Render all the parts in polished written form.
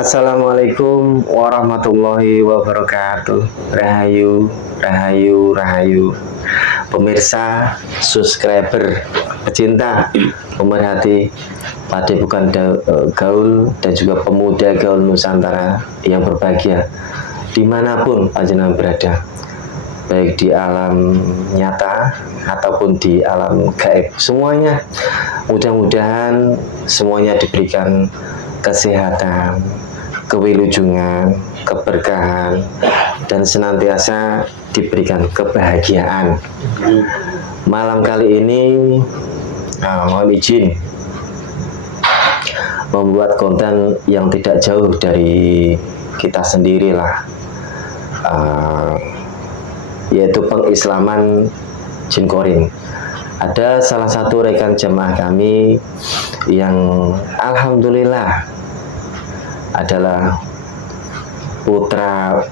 Assalamualaikum warahmatullahi wabarakatuh. Rahayu, rahayu, rahayu. Pemirsa, subscriber, pecinta, pemerhati Padepokan Gaul dan juga pemuda Gaul Nusantara yang berbahagia dimanapun panjenengan berada, baik di alam nyata ataupun di alam gaib. Semuanya mudah-mudahan semuanya diberikan kesehatan, kewilujengan, keberkahan, dan senantiasa diberikan kebahagiaan. Malam kali ini mohon izin membuat konten yang tidak jauh dari kita sendirilah, yaitu pengislaman jin korin. Ada salah satu rekan jemaah kami yang alhamdulillah adalah putra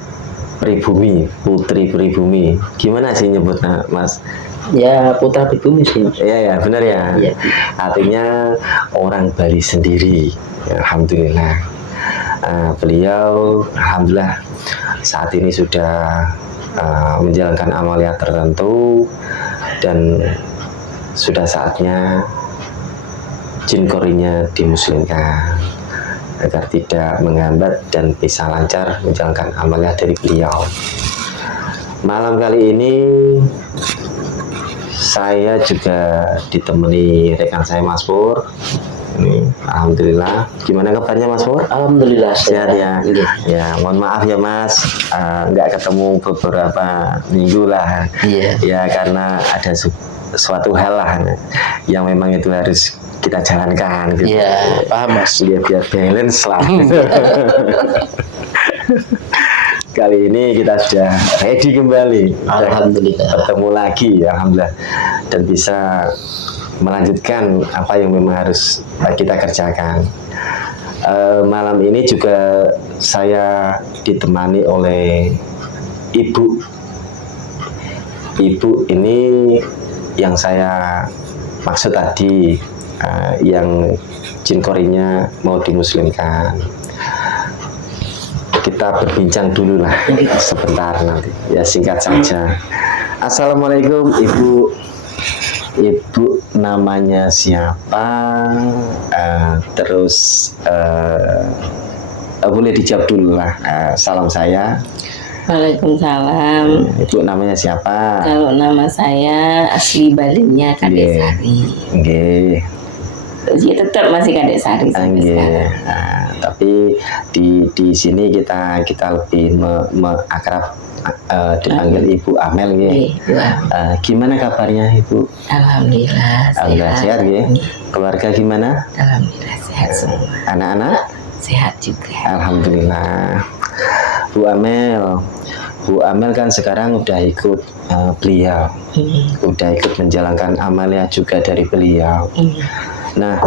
pribumi, putri pribumi. Gimana sih nyebutnya, Mas? Ya, putra pribumi sih. Ya, benar ya. Ya. Artinya orang Bali sendiri. Ya, alhamdulillah. Beliau alhamdulillah saat ini sudah menjalankan amalia tertentu dan sudah saatnya jin korinnya dimuslimkan agar tidak menghambat dan bisa lancar menjalankan amalia dari beliau. Malam kali ini saya juga ditemani rekan saya Mas Pur. Ini, alhamdulillah. Gimana kabarnya Mas Pur? Alhamdulillah Sehat ya. Ya, mohon maaf ya Mas, nggak ketemu beberapa minggu lah. Iya. Ya karena ada suatu hal lah yang memang itu harus kita jalankan gitu. Iya, paham Mas. Biar balance lah. Kali ini kita sudah ready kembali. Alhamdulillah. Bertemu lagi, alhamdulillah, dan bisa melanjutkan apa yang memang harus kita kerjakan. Malam ini juga saya ditemani oleh ibu. Ibu ini yang saya maksud tadi, yang jin korinnya mau dimuslimkan. Kita berbincang dulu lah sebentar nanti, ya singkat saja. Assalamualaikum Ibu. Ibu namanya siapa? Terus boleh dijawab dulu lah. Salam saya. Waalaikumsalam. Ibu namanya siapa? Kalau nama saya asli Balinya Kadek Sari. Nggih. Ya tetap masih Kadek Sari sampai sekarang. Tapi di sini kita lebih akrab dipanggil Ibu Amel nggih. Gimana kabarnya Ibu? Alhamdulillah Sehat nggih. Keluarga gimana? Alhamdulillah sehat semua. Anak-anak? Sehat juga. Alhamdulillah. Bu Amel kan sekarang udah ikut beliau, udah ikut menjalankan amalia juga dari beliau. Nah,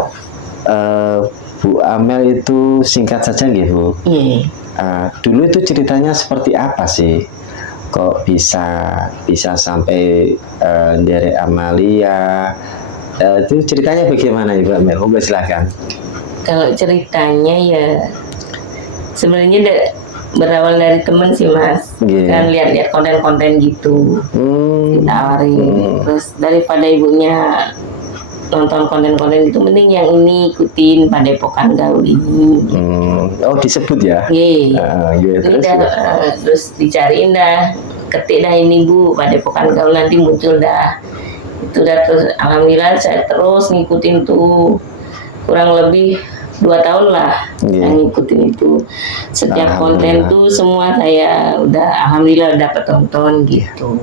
Bu Amel itu singkat saja gitu. Dulu itu ceritanya seperti apa sih? Kok bisa sampai dari amalia? Itu ceritanya bagaimana Ibu Amel? Silahkan. Kalau ceritanya ya sebenarnya berawal dari temen sih Mas. Kan lihat-lihat konten-konten gitu, ditawarin. Terus daripada ibunya nonton konten-konten itu, mending yang ini ikutin Padepokan Gaul ini. Oh disebut ya? Iya. Terus dicariin dah, ketik dah ini Bu Padepokan Gaul, nanti muncul dah. Itu dah, terus alhamdulillah saya terus ngikutin tuh kurang lebih 2 tahun lah. Saya ngikutin itu. Setiap konten tuh semua saya udah alhamdulillah dapat tonton gitu.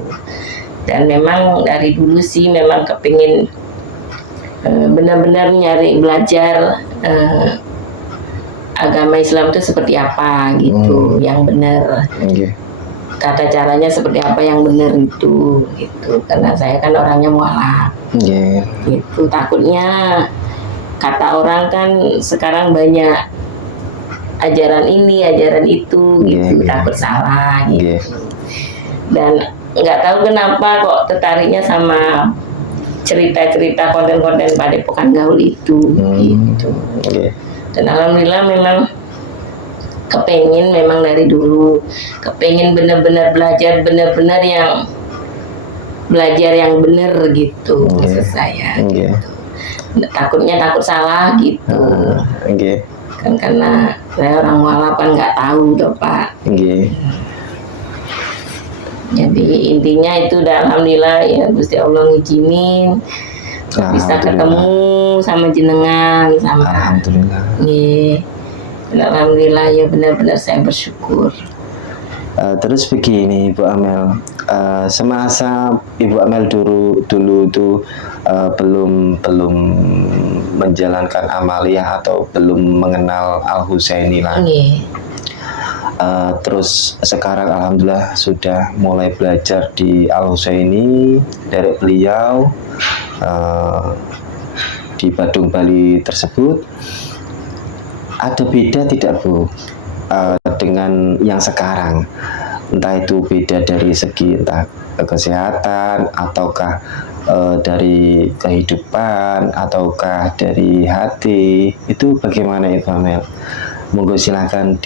Dan memang dari dulu sih memang kepingin benar-benar nyari belajar agama Islam itu seperti apa gitu, yang benar. Tata caranya seperti apa yang benar itu gitu. Karena saya kan orangnya mualaf. Gitu. Takutnya kata orang kan sekarang banyak ajaran ini, ajaran itu gitu, takut salah gitu. Dan nggak tahu kenapa kok tertariknya sama cerita-cerita konten-konten Padepokan Gaul itu gitu. Dan alhamdulillah memang kepengen memang dari dulu, kepengen benar-benar belajar, benar-benar yang belajar yang benar gitu, maksud saya. Nggih. Takut salah gitu. Nggih. Kan karena saya orang mualaf kan nggak tahu toh Pak. Nggih. Jadi intinya itu alhamdulillah ya Gusti Allah ngizinin bisa ketemu sama jenengan sama. Alhamdulillah. Nih, alhamdulillah ya benar-benar saya bersyukur. Terus begini Ibu Amel, semasa Ibu Amel dulu itu belum menjalankan amaliyah atau belum mengenal Al Husaini lah. Terus sekarang alhamdulillah sudah mulai belajar di Al Husaini dari beliau di Badung Bali tersebut. Ada beda tidak Bu dengan yang sekarang? Entah itu beda dari segi entah kesehatan ataukah dari kehidupan ataukah dari hati, itu bagaimana Ibu Amel? Monggo silakan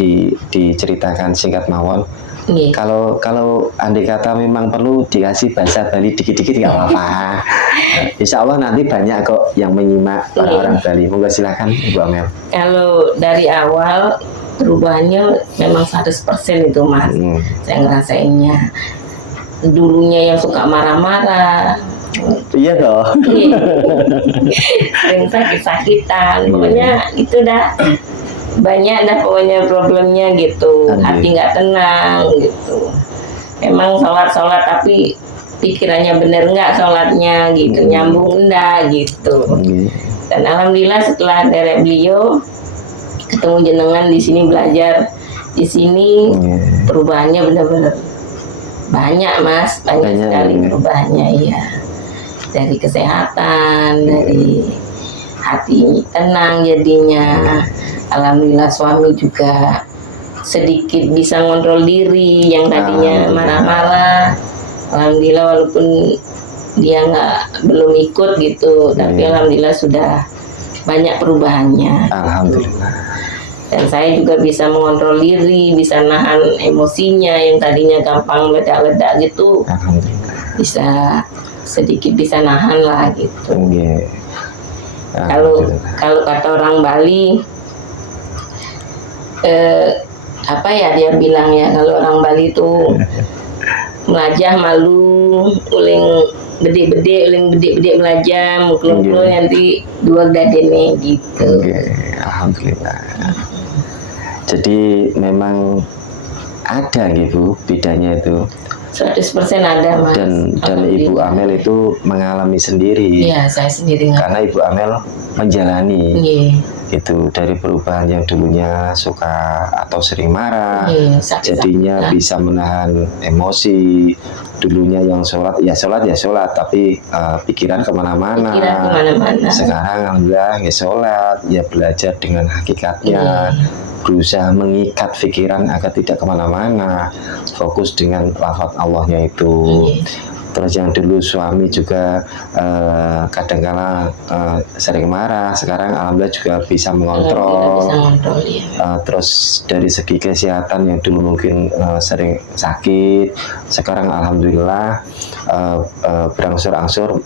diceritakan singkat mawon. Kalau andai kata memang perlu dikasih bahasa Bali dikit-dikit nggak apa-apa. Insya Allah nanti banyak kok yang menyimak orang Bali. Monggo silakan Ibu Amel. Kalau dari awal perubahannya memang 100% itu Mas. Saya ngerasainnya. Dulunya yang suka marah-marah. Iya toh. Sering sakit-sakitan. Pokoknya itu dah banyak dah pokoknya problemnya gitu. Hati nggak tenang gitu. Emang sholat tapi pikirannya bener nggak sholatnya gitu, nyambung enggak gitu. Dan alhamdulillah setelah dari beliau ketemu jenengan di sini belajar di sini, perubahannya benar-benar banyak Mas, banyak sekali perubahannya iya. Dari kesehatan, dari hati tenang jadinya. Alhamdulillah suami juga sedikit bisa ngontrol diri yang tadinya marah-marah. Alhamdulillah walaupun dia belum ikut gitu, tapi alhamdulillah sudah banyak perubahannya. Alhamdulillah. Dan saya juga bisa mengontrol diri, bisa nahan emosinya yang tadinya gampang meledak-ledak gitu. Alhamdulillah. Bisa sedikit bisa nahan lah gitu. Kalau kata orang Bali, apa ya dia bilang ya, kalau orang Bali itu melajah malu, uling bede melajah, mukul nanti dua gadene gitu. Alhamdulillah. Jadi memang ada gitu bedanya itu. 100% ada Mas. Dan Ibu Amel itu mengalami sendiri. Iya, saya sendiri. Karena Ibu Amel menjalani. Itu dari perubahan yang dulunya suka atau sering marah, jadinya bisa menahan emosi. Dulunya yang sholat, tapi pikiran kemana-mana. Sekarang alhamdulillah nggak sholat, ya belajar dengan hakikatnya. Berusaha mengikat pikiran agar tidak kemana-mana, fokus dengan lafaz Allahnya itu. Terus yang dulu suami juga kadang-kala sering marah, sekarang alhamdulillah juga bisa mengontrol. Terus dari segi kesehatan yang dulu mungkin sering sakit, sekarang alhamdulillah berangsur-angsur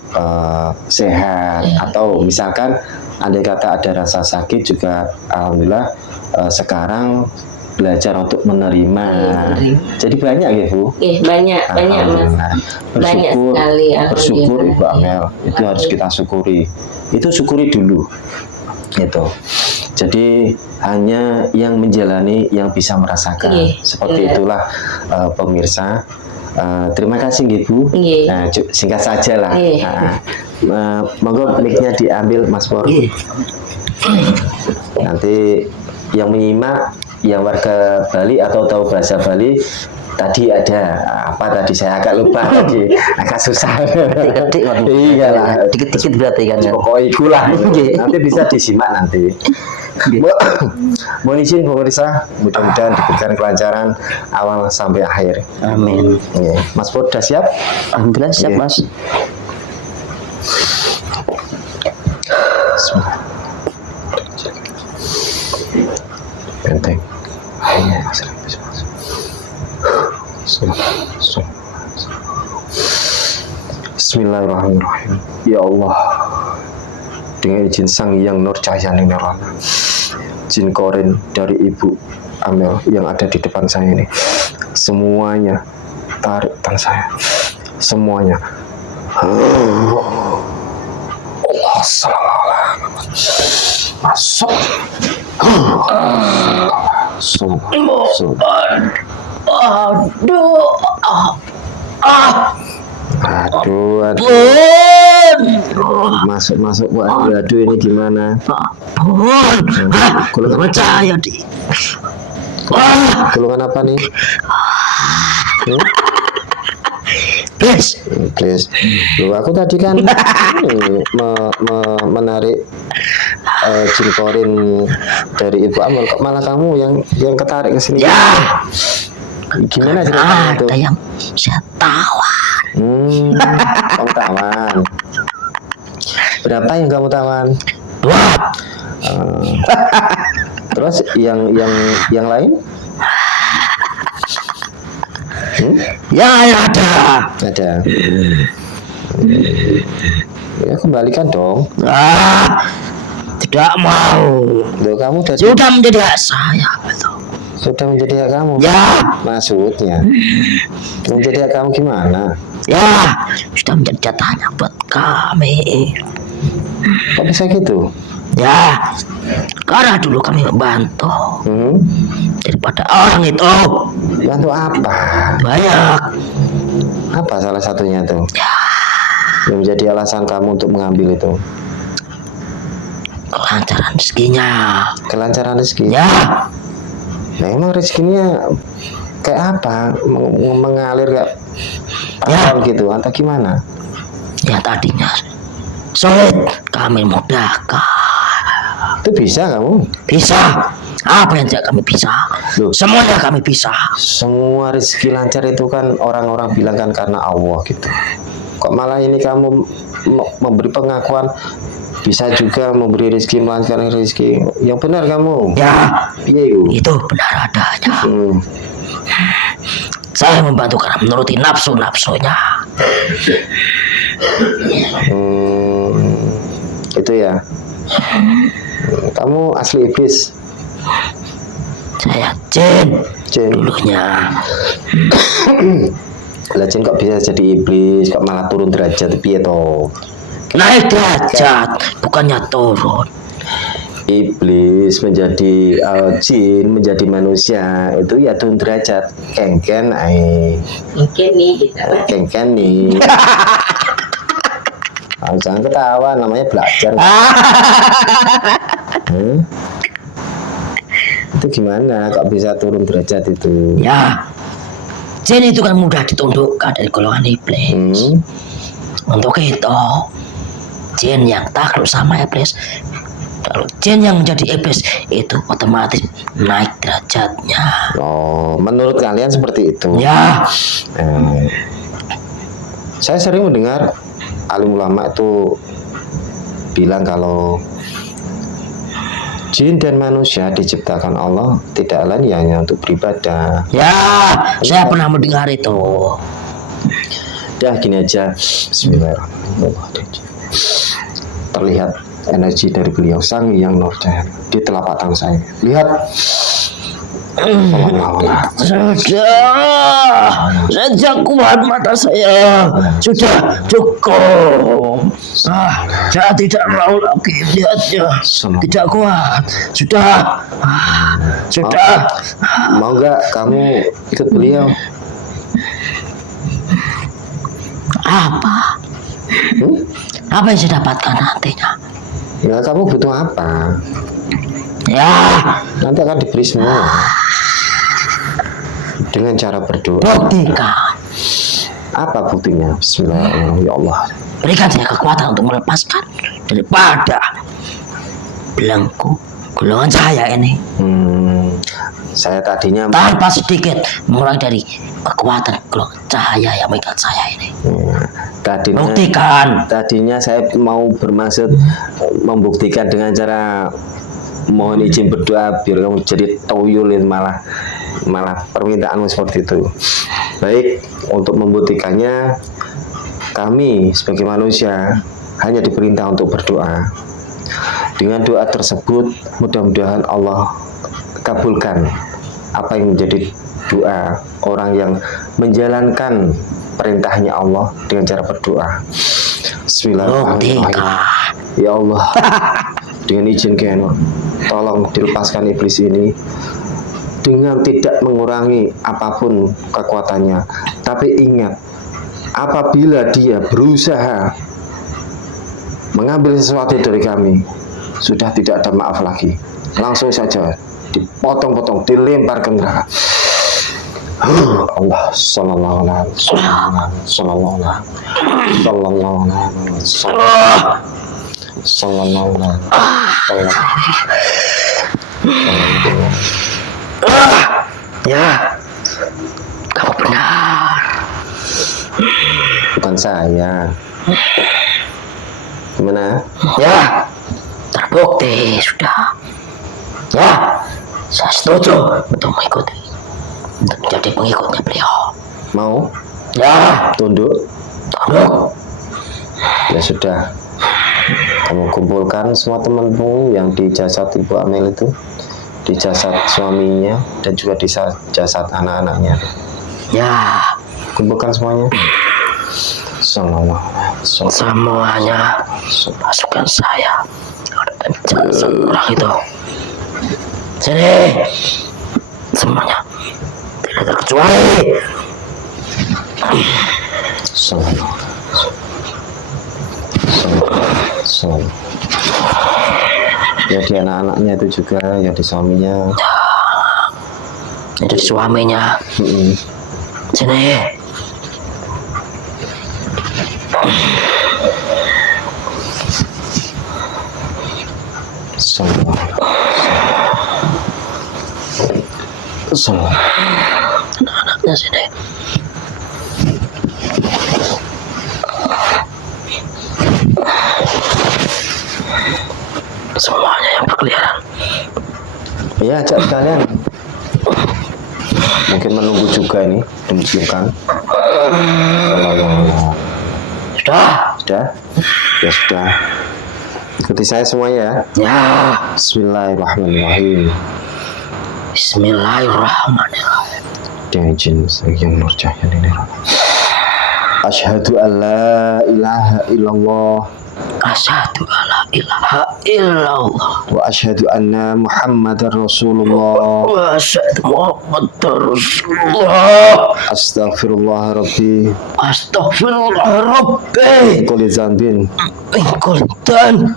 sehat. Atau misalkan andai kata ada rasa sakit juga alhamdulillah sekarang belajar untuk menerima. Jadi banyak ya Bu? Banyak Mas. Banyak sekali. Bersyukur Ibu Amel. Itu harus kita syukuri. Itu syukuri dulu. Itu. Jadi hanya yang menjalani yang bisa merasakan. Seperti itulah pemirsa. Terima kasih Bu. Nah, singkat saja lah. Monggo mic-nya diambil Mas Pur. Nanti yang menyimak yang warga Bali atau tahu bahasa Bali, tadi ada apa tadi saya agak lupa tadi, agak susah. Iyalah, dikit-dikit berarti kan. Pokoknya itulah. Nanti bisa disimak nanti. Mohon izin pemirsa, mudah-mudahan diberikan kelancaran awal sampai akhir. Amin. Mas Pur sudah siap? Alhamdulillah siap Mas. Benteng. Bismillahirrahmanirrahim. Ya Allah, dengan izin Sang Hyang Nur Cahyani Nirwana, jin korin dari Ibu Amel yang ada di depan saya ini, semuanya tarik tangan saya, semuanya. Allah salam, masuk. Aduh, masuk. Waduh, ini gimana? Kalau percaya di. Golongan apa nih? Please. Loh, aku tadi kan menarik jin korin dari Ibu Amel, kok malah kamu yang ketarik ke sini? Ya. Gimana ceritanya itu? Ada yang saya tawan. Kamu tawan. Berapa yang kamu tawan? 2. Terus yang lain? Ya ada. Ya kembalikan dong. Tidak mau. Loh, kamu Sudah menjadi hak saya, betul. Sudah menjadi hak kamu? Ya. Maksudnya menjadi hak kamu gimana? Ya, sudah menjadi jatahnya buat kami. Kok bisa gitu? Ya, karena dulu kami membantu daripada orang itu. Bantu apa? Banyak. Apa salah satunya tuh? Ya. Yang menjadi alasan kamu untuk mengambil itu? Kelancaran rezekinya. Kelancaran rezeki? Ya. Nah, emang rezekinya kayak apa? Mengalir kayak Ya. gitu atau gimana? Ya tadinya sulit, kami mudahkan. Itu bisa kamu? Bisa. Apa yang tidak kami bisa? Loh. Semuanya kami bisa. Semua rezeki lancar itu kan orang-orang bilang kan karena Allah gitu. Kok malah ini kamu memberi pengakuan bisa juga memberi rezeki, melancarkan rezeki? Yang benar kamu? Ya, Iya. itu benar adanya. Saya membantu karena menuruti nafsu-nafsunya. Itu ya. Kamu asli iblis? Saya jin Jin. dulunya. Lah jin kok bisa jadi iblis? Kok malah turun derajat piye toh? Naik derajat, bukannya turun. Iblis menjadi jin, menjadi manusia itu ya turun derajat. Kengken Mungkin nih gitu. Kengken nih. Jangan ketawa, namanya belajar. Itu gimana kok bisa turun derajat itu? Ya, jin itu kan mudah ditundukkan dari golongan iblis. Untuk itu, jin yang takluk sama iblis, kalau jin yang menjadi iblis itu otomatis naik derajatnya. Oh, menurut kalian seperti itu? Ya. Saya sering mendengar alim ulama itu bilang kalau jin dan manusia diciptakan Allah tidak lain hanya untuk beribadah. Ya, saya pernah mendengar itu. Dah gini aja. Bismillahirrahmanirrahim. Terlihat energi dari beliau Sang Hyang Nur Cahyani di telapak tangan saya. Lihat. Sejak kuat mata saya sudah cukup. Saya tidak mau lagi lihatnya. Tidak kuat. Sudah. Mau nggak kamu ikut beliau? Apa? Apa yang saya dapatkan nantinya? Ya kamu butuh apa? Ya, Nanti akan diberi semua dengan cara berdoa. buktikan. Apa buktinya? Bismillahirrahmanirrahim. Ya Allah. Berikan saya kekuatan untuk melepaskan daripada belenggu golongan saya ini. Saya tadinya Tanpa sedikit mengurangi dari kekuatan golongan cahaya yang mengikat saya ini. tadinya saya mau bermaksud membuktikan dengan cara mohon izin berdoa biar kamu jadi tuyul, malah permintaanmu seperti itu. Baik, untuk membuktikannya kami sebagai manusia hanya diperintah untuk berdoa. Dengan doa tersebut mudah-mudahan Allah kabulkan apa yang menjadi doa orang yang menjalankan perintahnya Allah dengan cara berdoa. Bismillahirrahmanirrahim. Ya Allah, dengan izin Kenur, tolong dilepaskan iblis ini dengan tidak mengurangi apapun kekuatannya. Tapi ingat, apabila dia berusaha mengambil sesuatu dari kami, sudah tidak ada maaf lagi. Langsung saja dipotong-potong, dilempar ke neraka. Allah sallallahu alaihi wasallam, sallallahu alaihi wasallam. Ya, kamu benar. Bukan saya. Gimana? Ya, terbukti sudah. Ya, saya setuju untuk mengikuti, untuk menjadi pengikutnya beliau. Mau? Ya, Tunduk? tunduk. Ya sudah. Kamu kumpulkan semua temanmu yang di jasad Ibu Amel itu, di jasad suaminya, dan juga di jasad anak-anaknya. Ya, Kumpulkan semuanya. semuanya pasukan saya dan jasad orang itu. Sini, semuanya tidak terkecuali. Ya di anak-anaknya itu juga, ya di suaminya. Itu di suaminya. Sini. Anak-anaknya sini. Semuanya yang berkeliaran. Ya, ajak sekalian. Mungkin menunggu juga ini, demikian. Sudah? Ya sudah. Ikuti saya semuanya ya. Ya. Bismillahirrahmanirrahim. Bismillahirrahmanirrahim. Dengan izin yang Nur Cahya ini. Asyhadu an la ilaha illallah. Asyhadu alla ilaha illallah. Wa asyhadu anna Muhammadar Rasulullah. Wa asyhadu Muhammadar Rasulullah. Astaghfirullah Rabbi. Astaghfirullah Rabbi. Kulli dzambin. Ingkul dan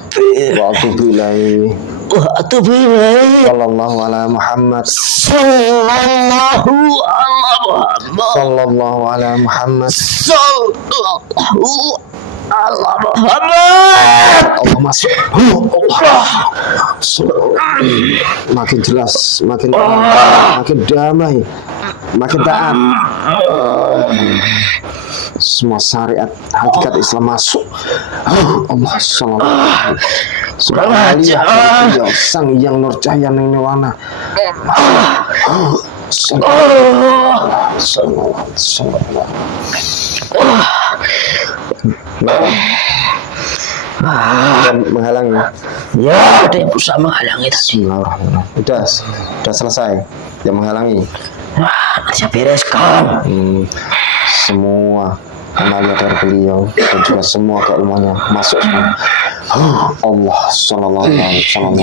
Wa atubu ilaihi. wa atubu ilaihi. Sallallahu ala Muhammad. Sallallahu ala Muhammad. Sallallahu ala Muhammad. Sallallahu ala Muhammad. Allah masuk. Makin jelas, makin damai, makin taat. Semua syariat hakikat Islam masuk. Allah sallallahu alaihi Sang Yang Nur Cahya Ning Nirwana. Menghalangi. Ya, ada yang berusaha menghalangi tadi. Udah selesai. Yang menghalangi. Nanti saya bereskan. Semua amalia dari beliau dan juga semua keilmuannya masuk semua. Allah sallallahu alaihi wasallam.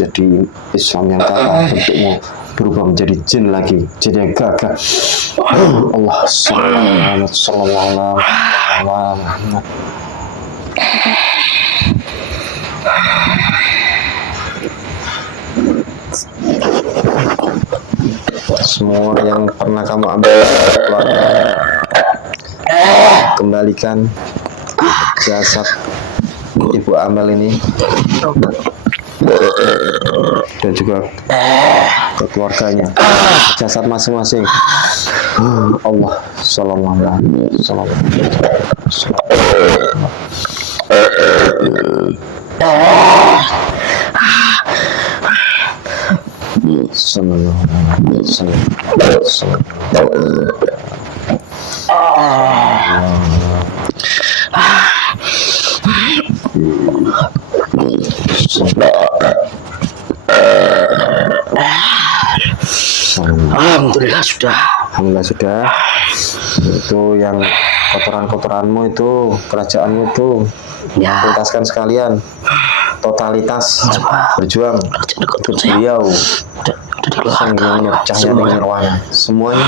Jadi Islam yang kata bentukmu berubah menjadi jin lagi, jin yang gagah. Allah sallallahu alaihi wasallam. Semua yang pernah kamu ambil kembalikan jasad Ibu Amel ini dan juga ke keluarganya, jasad masing-masing. Allah sallallahu alaihi wasallam. Sallallahu alaihi wasallam. Alhamdulillah sudah. Alhamdulillah sudah. Itu yang kotoran-kotoranmu itu, kerajaanmu itu, Ya. tuntaskan sekalian. Totalitas berjuang untuk Saya beliau udah sang yang dikeluarkan cahaya semua. nirwana semuanya.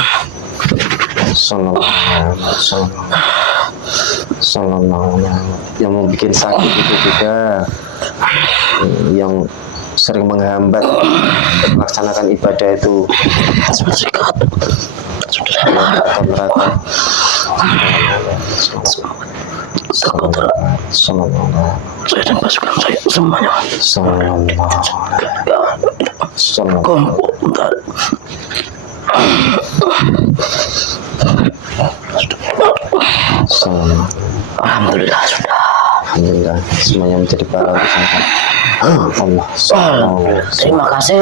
Sallallahu alaihi wasallam. Sallallahu alaihi wasallam. Yang membuat sakit itu juga, yang sering menghambat melaksanakan ibadah itu Sikat. Sudah akan neraka. kotoran Sallallahu saya dan pasukan saya semuanya. Sallallahu Kumpul bentar. Sallallahu. Alhamdulillah sudah. Alhamdulillah semuanya menjadi pahala usaha Allah. Alhamdulillah. Terima kasih.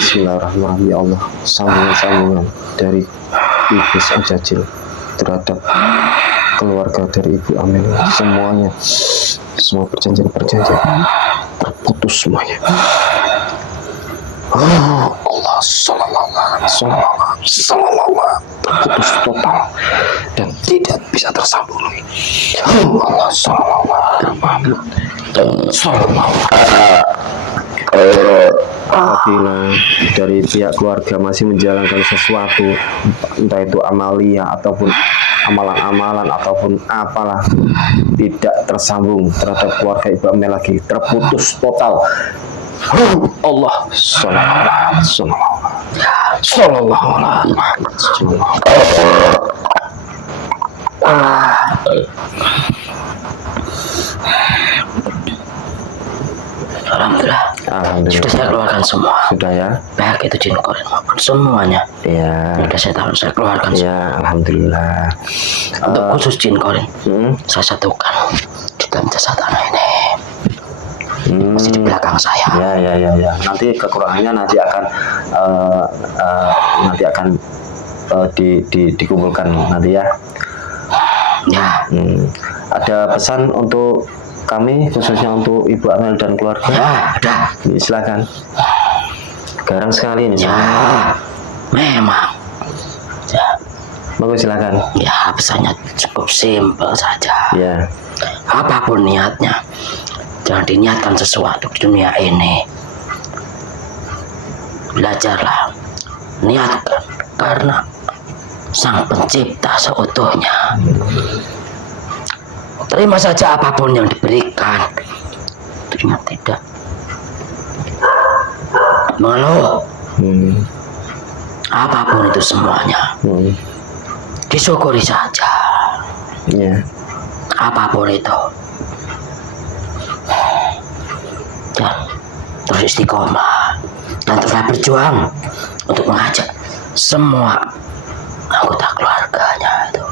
Bismillahirrahmanirrahim. Ya Allah, sambungan-sambungan dari iblis Al-Jajil terhadap keluarga dari Ibu Amel, semuanya, semua perjanjian-perjanjian terputus semuanya. Allah sallallahu terputus total dan tidak bisa tersambung lagi. Allah sallallahu apabila dari pihak keluarga masih menjalankan sesuatu, entah itu amalia ataupun amalan-amalan ataupun apalah, tidak tersambung terhadap keluarga Ibu Amel lagi, terputus total. Allah sallallahu alaihi wasallam. Alhamdulillah. Alhamdulillah Sudah saya keluarkan semua. sudah ya. Baik itu jin korin maupun semuanya. Ya, Sudah saya tahu saya keluarkan semua. ya, alhamdulillah. Untuk khusus jin korin, Hmm, saya satukan di dalam jasad anak ini. Masih di belakang saya. ya. Nanti kekurangannya nanti akan dikumpulkan nanti ya. Ya. Ada pesan untuk kami, khususnya untuk Ibu Amel dan keluarga? Ya, ada. Silakan. Garang sekali ini. Ya, memang. Ya, Bagus, silakan. ya pesannya cukup simpel saja. Ya, Apapun niatnya, jangan diniatkan sesuatu di dunia ini. Belajarlah, niatkan karena Sang Pencipta seutuhnya. Terima saja apapun yang diberikan. Terima tidak. Mengeluh, apapun itu semuanya. Disyukuri saja. ya, Apapun itu. Dan terus istiqomah. Dan teruslah berjuang untuk mengajak semua anggota keluarganya itu.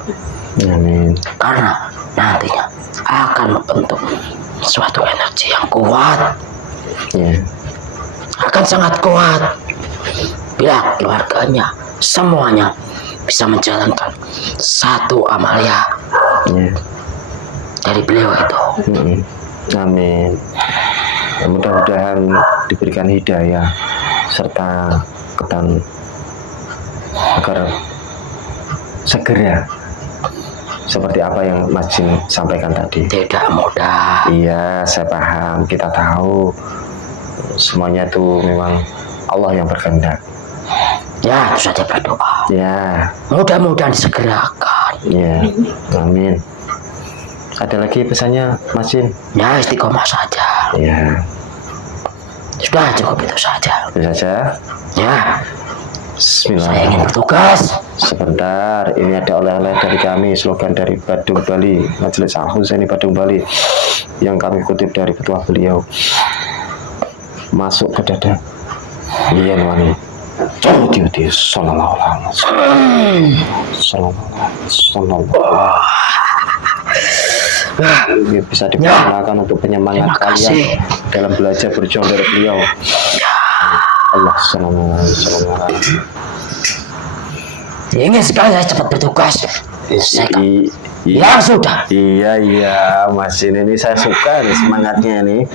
amin. Karena nantinya akan membentuk suatu energi yang kuat, Ya, akan sangat kuat bila keluarganya semuanya bisa menjalankan satu amalia ya. dari beliau itu. Amin. Ya, mudah-mudahan diberikan hidayah serta ketan agar segera seperti apa yang Mas Jin sampaikan tadi. Tidak mudah. Iya, saya paham. Kita tahu semuanya itu memang Allah yang berkehendak. Ya, itu saja berdoa. Ya, Mudah-mudahan disegerakan. ya. Amin. Ada lagi pesannya, Mas Jin? Ya, istiqomah saja. Ya, Sudah cukup itu saja. itu saja. Ya, Bismillah. saya ingin bertugas. Sebentar, ini ada oleh-oleh dari kami, slogan dari Badung Bali, Majelis Al-Husaini Badung Bali, yang kami kutip dari petua beliau. Masuk ke dada, Lian Wani, Jauh-Jauh Sallallahu Alaihi Wasallam. Sallallahu Alaihi. Bisa dipergunakan untuk penyemangat Terima kasih. kalian dalam belajar berjuang dari beliau. Allah sallallahu alaihi wasallam. Ingin sekali saya cepat bertugas. Ya sudah. Iya Mas, ini saya suka nih semangatnya nih.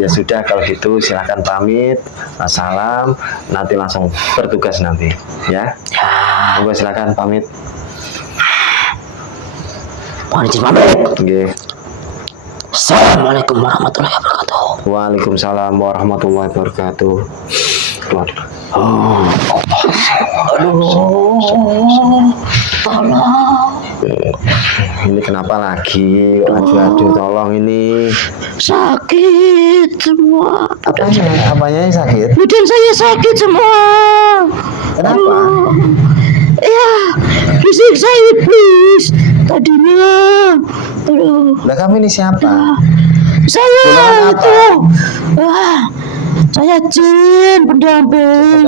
Ya sudah kalau gitu silahkan pamit. Salam, nanti langsung bertugas nanti ya. Monggo silakan pamit. Mohon izin pamit. Nggih. Assalamualaikum warahmatullahi wabarakatuh. Waalaikumsalam warahmatullahi wabarakatuh. Waduh. Tolong. Ini kenapa lagi? Aduh, tolong ini. Sakit semua. Apanya yang sakit? Badan saya sakit semua. Kenapa? Ya, fisik saya please. Tadinya. Aduh. Lah kamu ini siapa? Saya itu. Saya jin pendamping.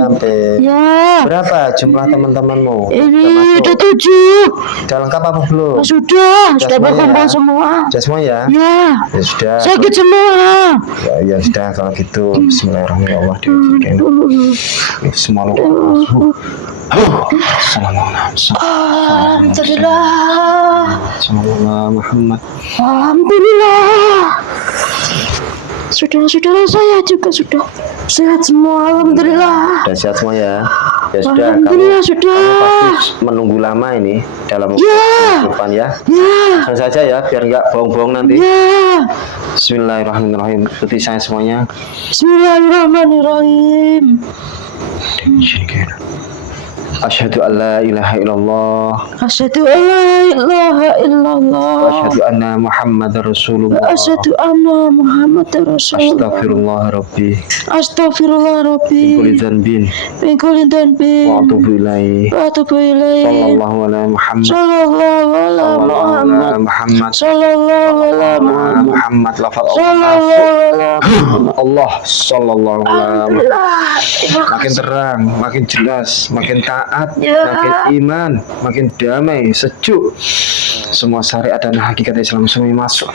Ya. Berapa jumlah teman-temanmu? Ini ada 7. Udah lengkap apa belum? Sudah berkumpul Ya? semua. Sudah semua ya? Ya. Ya sudah. Sakit semua. Ya sudah kalau gitu. Bismillahirrahmanirrahim. Bismillahirrahmanirrahim. Alhamdulillah. Muhammad. Alhamdulillah. Saudara-saudara saya juga sudah sehat semua. Alhamdulillah. Sudah sehat semua ya? Ya sudah. Alhamdulillah sudah. Kamu pasti menunggu lama ini dalam kehidupan ya? Ya. Langsung saja ya, biar nggak bohong-bohong nanti. Ya. Bismillahirrahmanirrahim. Ikuti saya semuanya. Bismillahirrahmanirrahim. Asyhadu an la ilaha illallah. Asyhadu an la ilaha illallah. Asyhadu anna Muhammadar Rasulullah. Asyhadu anna Muhammadar Rasulullah. Astagfirullah Rabbi. Astagfirullah Rabbi. Kulli dzanbin. Min kulli dzanbin. Wa atubu ilaihi. Wa atubu ilaihi. Sallallahu ala Muhammad. Sallallahu ala Muhammad. Muhammad. Sallallahu ala Muhammad. Muhammad lafal Sallallahu ala Allah sallallahu ala Muhammad. Muhammad. Makin terang, makin jelas, makin taat, Ya. makin iman, makin damai, sejuk. Semua syariat dan hakikat Islam semua masuk.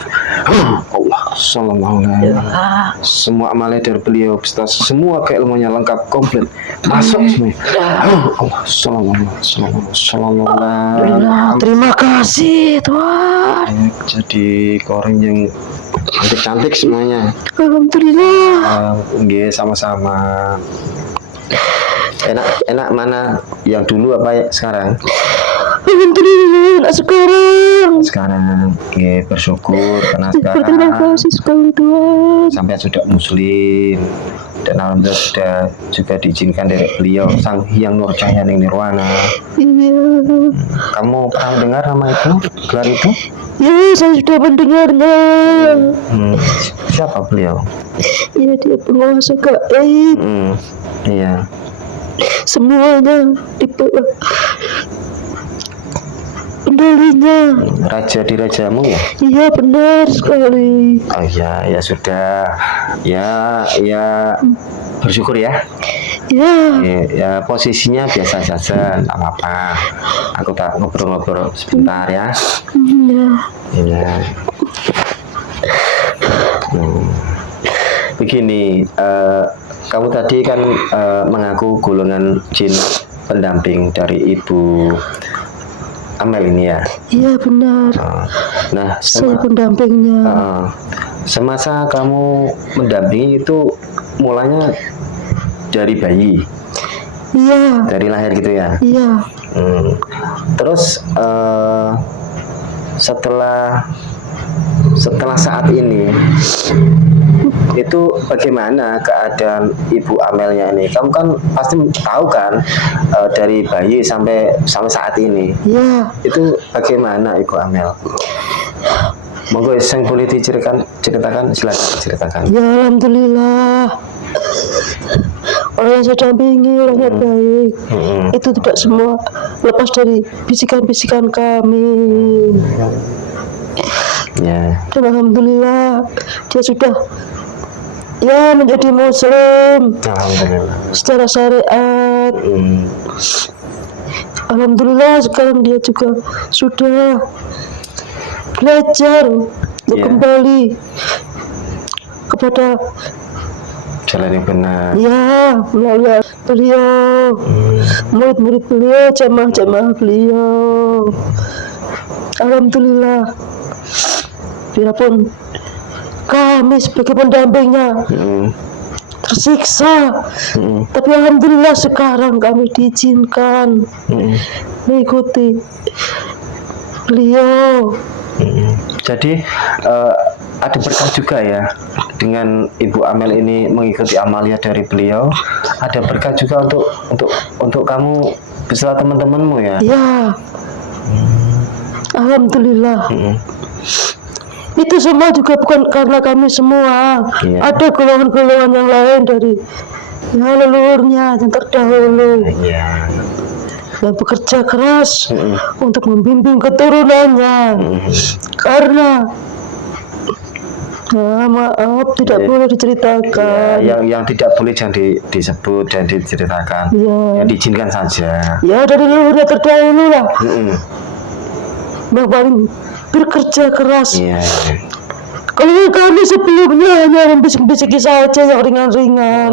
Allah sallallahu alaihi wasallam. Semua amalnya dari beliau, semua keilmuannya lengkap, komplit, masuk semua. Allah sallallahu alaihi. Terima kasih Tuhan. Jadi orang yang cantik-cantik semuanya. Alhamdulillah. Nggih, sama-sama. Enak mana yang dulu apa ya sekarang? Alhamdulillah sekarang. Sekarang nggih, bersyukur karena Terima sekarang kasih sekali Tuhan. sampai sudah muslim dan alhamdulillah sudah juga diizinkan dari beliau Sang Hyang Nur Cahya Nirwana. Iya. Kamu pernah dengar nama itu, gelar itu? Ya, saya sudah mendengarnya. Siapa beliau? Ya, dia penguasa gaib. Iya. Semuanya di bawah kendalinya. Raja di rajamu ya? Iya, benar sekali. Oh iya, ya sudah. Ya bersyukur ya. Ya. Ya posisinya biasa saja, nggak apa-apa. Aku tak ngobrol-ngobrol sebentar ya. Iya. Iya. Begini, kamu tadi kan mengaku golongan jin pendamping dari Ibu Amel ini ya? Iya, benar. Nah, Saya pendampingnya. semasa kamu mendampingi itu mulanya dari bayi, Iya. dari lahir gitu ya? Iya. Terus setelah saat ini itu bagaimana keadaan Ibu Amelnya ini? Kamu kan pasti tahu kan dari bayi sampai saat ini. Iya. Itu bagaimana Ibu Amel? Monggo yang boleh diceritakan, silakan ceritakan. Ya, alhamdulillah. Orang yang saya dampingi orangnya baik. Itu tidak semua lepas dari bisikan-bisikan kami. Ya. Dan alhamdulillah dia sudah menjadi muslim Alhamdulillah. secara syariat. Alhamdulillah sekarang dia juga sudah belajar untuk kembali kepada jalan yang benar. Ya, melalui beliau, murid-murid beliau, jamaah-jamaah beliau. Alhamdulillah. Biarpun kami sebagai pendampingnya tersiksa, tapi alhamdulillah sekarang kami diizinkan mengikuti beliau. Jadi ada berkah juga ya dengan Ibu Amel ini mengikuti amalia dari beliau. Ada berkah juga untuk kamu beserta teman-temanmu ya. Ya, alhamdulillah. Itu semua juga bukan karena kami semua. Ada golongan-golongan yang lain dari leluhurnya yang terdahulu yang bekerja keras untuk membimbing keturunannya. Karena maaf tidak boleh diceritakan. Yang tidak boleh jangan disebut dan diceritakan. Yang diizinkan saja. Ya, dari leluhurnya terdahulu lah. Yang paling bekerja keras. Kalau kami sebelumnya hanya membisik-bisiki saja yang ringan-ringan.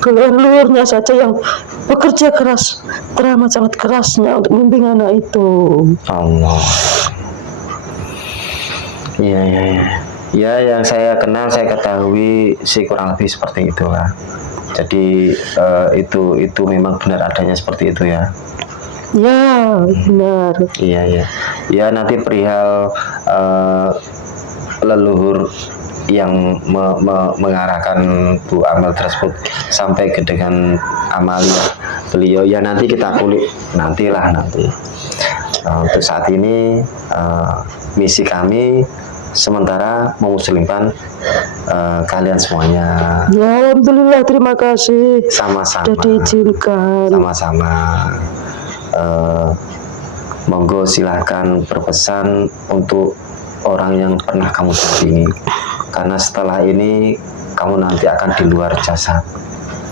Kalau leluhurnya saja yang bekerja keras, teramat sangat kerasnya untuk membimbing anak itu. Allah. Ya, yang saya kenal, saya ketahui sih kurang lebih seperti itulah. Jadi itu memang benar adanya seperti itu ya. Ya, benar. Iya. Ya, nanti perihal leluhur yang mengarahkan Bu Amel tersebut sampai ke dengan amalia beliau ya, nanti kita kulik nanti. Untuk saat ini misi kami sementara memuslimkan kalian semuanya. Ya, alhamdulillah, terima kasih. Sama-sama. Sudah diizinkan. Sama-sama. Monggo silahkan berpesan untuk orang yang pernah kamu dampingi, karena setelah ini kamu nanti akan di luar jasad,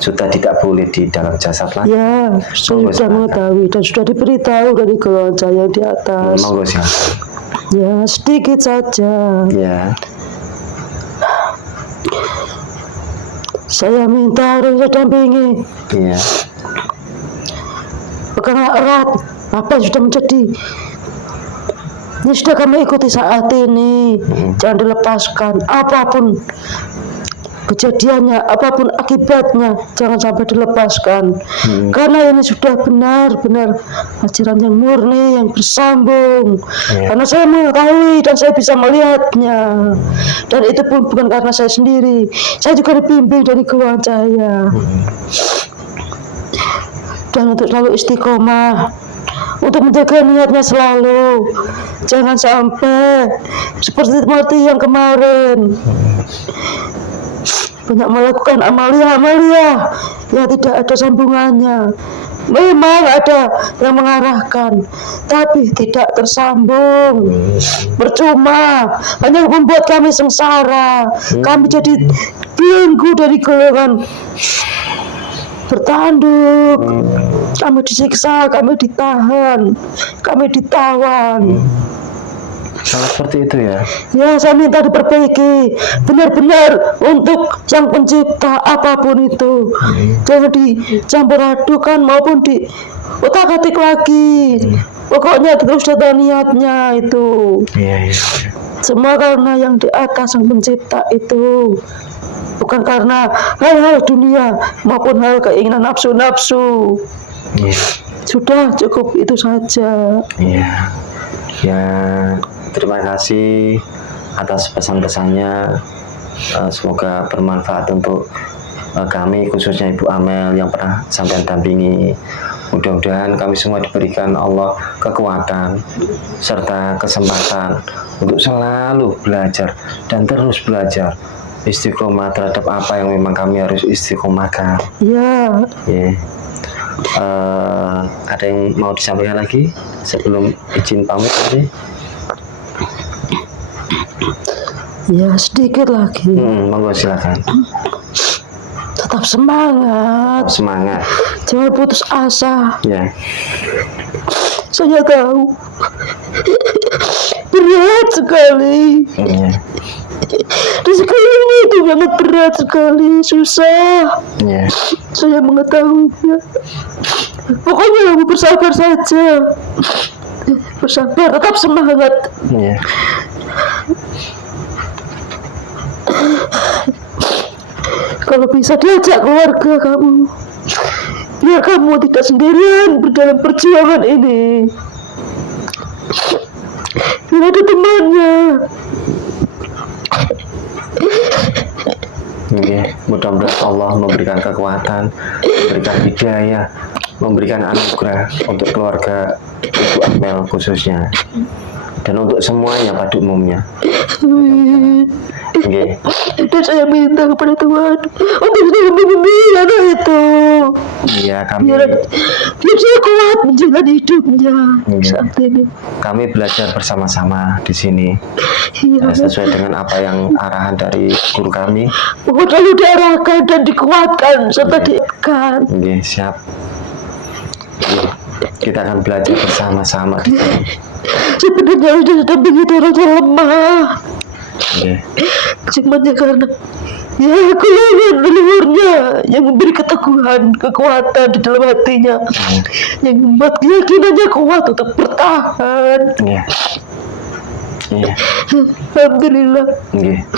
sudah tidak boleh di dalam jasad lagi. Ya, saya sudah mengetahui dan sudah diberitahu dari golongan saya di atas. Monggo silahkan. Ya, sedikit saja. Ya. Saya minta orang saya dampingi. Iya. Pegang erat apa yang sudah menjadi, ini sudah kami ikuti saat ini. Jangan dilepaskan, apapun kejadiannya, apapun akibatnya, jangan sampai dilepaskan. Karena ini sudah benar-benar ajaran yang murni, yang bersambung. Karena saya mengetahui dan saya bisa melihatnya. Dan itu pun bukan karena saya sendiri, saya juga dibimbing dari golongan saya. Dan untuk selalu istiqomah, untuk menjaga niatnya selalu, jangan sampai seperti yang kemarin banyak melakukan amalia yang tidak ada sambungannya. Memang ada yang mengarahkan, tapi tidak tersambung. Percuma, hanya membuat kami sengsara. Kami jadi belenggu dari golongan bertanduk. Kami disiksa, kami ditahan, kami ditawan. Sama seperti itu ya. Ya, saya minta diperbaiki benar-benar untuk Sang Pencipta, apapun itu. Jangan dicampur adukan maupun di otak-atik lagi. Pokoknya terus ada niatnya itu. Iya. Semua karena yang di atas, Sang Pencipta itu. Bukan karena hal-hal dunia maupun hal keinginan nafsu-nafsu. Sudah cukup itu saja. Iya. Ya, terima kasih atas pesan-pesannya. Semoga bermanfaat untuk kami, khususnya Ibu Amel yang pernah sampai dampingi. Mudah-mudahan kami semua diberikan Allah kekuatan serta kesempatan untuk selalu belajar dan terus belajar, istiqomah terhadap apa yang memang kami harus istiqomahkan. Ya. Ada yang mau disampaikan lagi sebelum izin pamit tadi? Ya, sedikit lagi. Monggo silakan. Tetap semangat. Semangat. Jangan putus asa. Ya. Saya tahu berat sekali. Di sekeliling itu sangat berat sekali, susah. Ya. Saya mengetahuinya. Pokoknya kamu bersabar saja. Bersabar, tetap semangat. Ya. Kalau bisa diajak keluarga kamu, biar kamu tidak sendirian dalam perjuangan ini. Biar ada temannya. Mudah-mudahan Allah memberikan kekuatan, memberikan hidayah, memberikan anugerah untuk keluarga Ibu Amel khususnya, dan untuk semuanya pada umumnya. Okay. Dan saya minta kepada Tuhan untuk membimbing anak itu. Iya, kami. Biar saya kuat menjalani hidupnya saat ini. Kami belajar bersama-sama di sini. Iya. Sesuai dengan apa yang arahan dari guru kami. Mohon selalu diarahkan dan dikuatkan serta diingatkan. Oke, siap. Kita akan belajar bersama-sama di sini. Sebenarnya sudah begitu rasa lemah. Oke. Cuman karena keluhan leluhurnya yang memberi keteguhan, kekuatan di dalam hatinya, yang membuat keyakinannya kuat untuk bertahan. Iya. Iya. Alhamdulillah. Oke.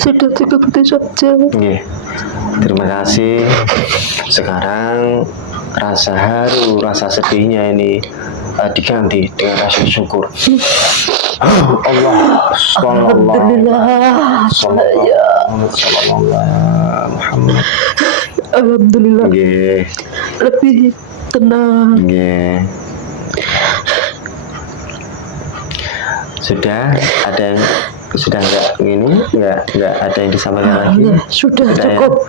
Sudah cukup itu saja. Oke. Terima kasih. Sekarang rasa haru, rasa sedihnya ini diganti dengan rasa syukur. Allah, Alhamdulillah, saya. Muhammad. Alhamdulillah. Lebih tenang. Sudah ada yang nggak ada yang disampaikan lagi? Sudah cukup.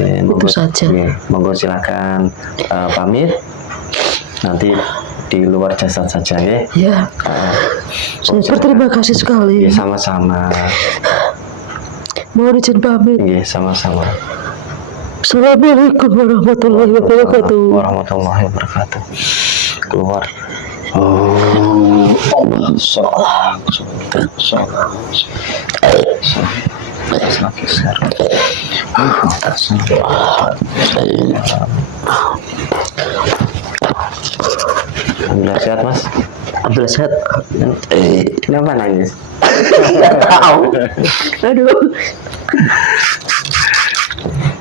Ya, itu saja. Monggo silakan pamit. Nanti di luar jasa saja ya. Ya. Saya berterima kasih sekali. Ya, sama-sama. Mohon izin pamit. Ya, sama-sama. Assalamualaikum warahmatullahi wabarakatuh. Warahmatullahi wabarakatuh. Keluar. Allah salah. Alhamdulillah sehat, Mas. Alhamdulillah sehat. Kenapa nangis? Nggak tahu. Aduh.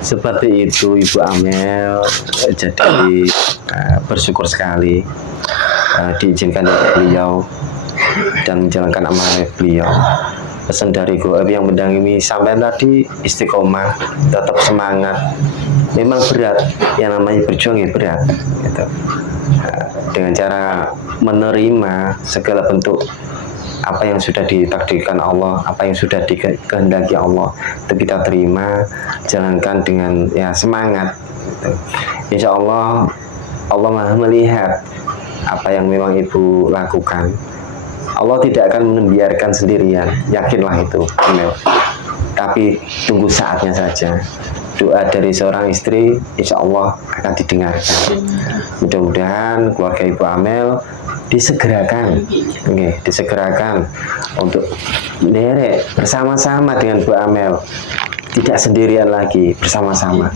Seperti itu Ibu Amel. Jadi bersyukur sekali diizinkan oleh beliau dan menjalankan amanah beliau. Pesan dari Goib yang mendangimi sampai tadi, istiqomah, tetap semangat. Memang berat, yang namanya berjuang ya berat gitu. Dengan cara menerima segala bentuk apa yang sudah ditakdirkan Allah, apa yang sudah dikehendaki Allah, itu kita terima, jalankan dengan ya semangat gitu. Insya Allah Allah Maha melihat apa yang memang Ibu lakukan. Allah tidak akan membiarkan sendirian, yakinlah itu, Amel. Tapi tunggu saatnya saja. Doa dari seorang istri, insya Allah akan didengarkan. Mudah-mudahan keluarga Ibu Amel disegerakan, disegerakan untuk derek bersama-sama dengan Bu Amel. Tidak sendirian lagi, bersama-sama.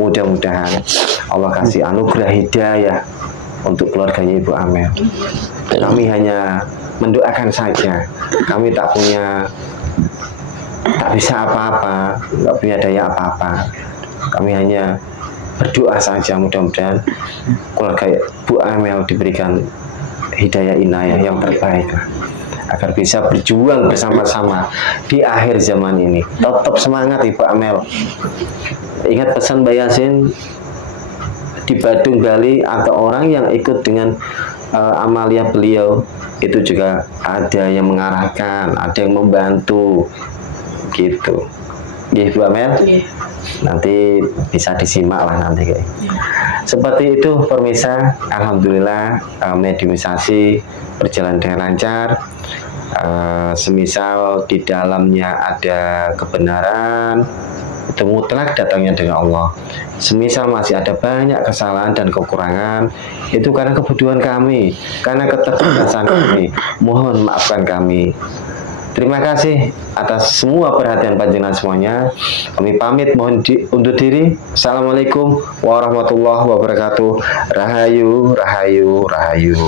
Mudah-mudahan Allah kasih anugerah hidayah untuk keluarganya Ibu Amel. Kami hanya mendoakan saja. Kami tak bisa apa-apa, nggak punya daya apa-apa. Kami hanya berdoa saja, mudah-mudahan keluarga Bu Amel diberikan hidayah inayah yang terbaik agar bisa berjuang bersama-sama di akhir zaman ini. Tetap semangat Ibu Amel. Ingat pesan Mbak Yasin di Badung, Bali, ada orang yang ikut dengan amalia beliau, itu juga ada yang mengarahkan, ada yang membantu gitu. Bu Amel, nanti bisa disimak lah nanti kayak. Seperti itu pemirsa, alhamdulillah mediumisasi berjalan dengan lancar. Semisal di dalamnya ada kebenaran, itu mutlak datangnya dari Allah. Semisal masih ada banyak kesalahan dan kekurangan, itu karena kebodohan kami, karena keterbatasan kami. Mohon maafkan kami. Terima kasih atas semua perhatian panjenengan semuanya. Kami pamit mohon undur diri. Assalamualaikum warahmatullahi wabarakatuh. Rahayu, rahayu, rahayu.